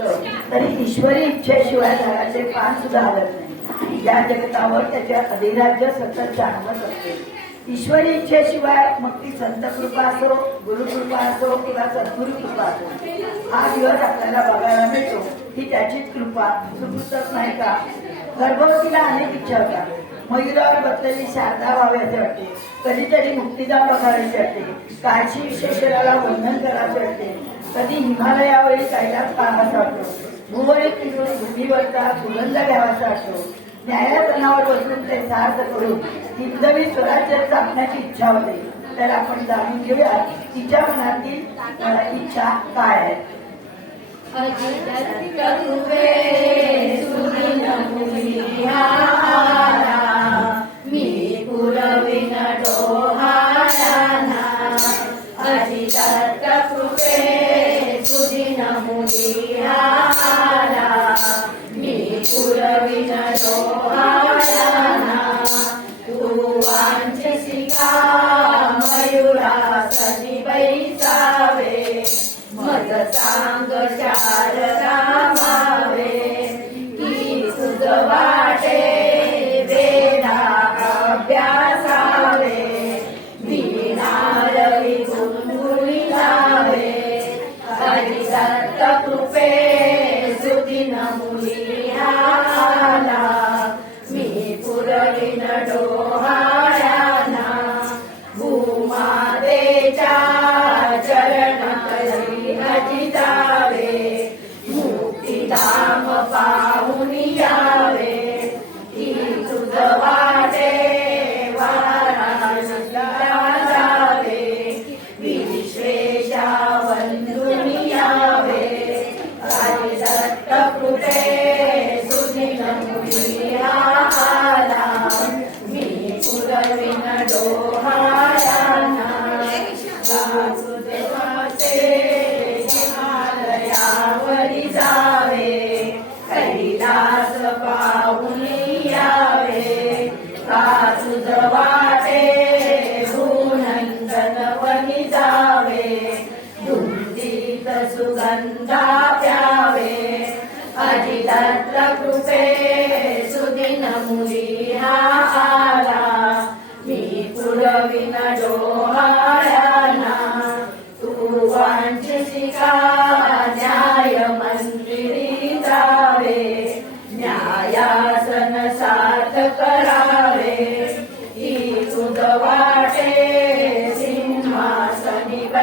तरी ईश्वरी इच्छेशिवाय घराचे पान सुद्धा हलत नाही. या जगतावर त्याचे अधिराज्य सतत जाणवत असते. ईश्वरी इच्छेशिवाय मग ती संत कृपा असो गुरुकृपा असो किंवा सद्गुरु कृपा असो हा दिवस आपल्याला बघायला मिळतो. ही त्याचीच कृपा. सुकृतच नाही का? गर्भवतीला अनेक इच्छा होत्या मयुरावर बसलेली शारदा व्हावी असे वाटते. कधीतरी मुक्तिदान बघायचे वाटते. काळशी विशेषाला वंदन करायचे वाटते. कधी हिमालयावरील कैलास पाहावासा वाटतो भुवळी पिंडून भूमीवरचा सुगंध घ्यावासा वाटतो न्यायासनावर बसून ते सार्थ करून हिंदवी स्वराज्य स्थापण्याची इच्छा होते. तर आपण जाणून घेऊया तिच्या मनातील इच्छा काय आहे. अजित तुवे सुनी नमुनी मी बैसावे मत सांग चार पुरविन सुगंधा प्यावे. अधिदत्त कृपे सुदिन आला मी पुरविन डोहाळ्याना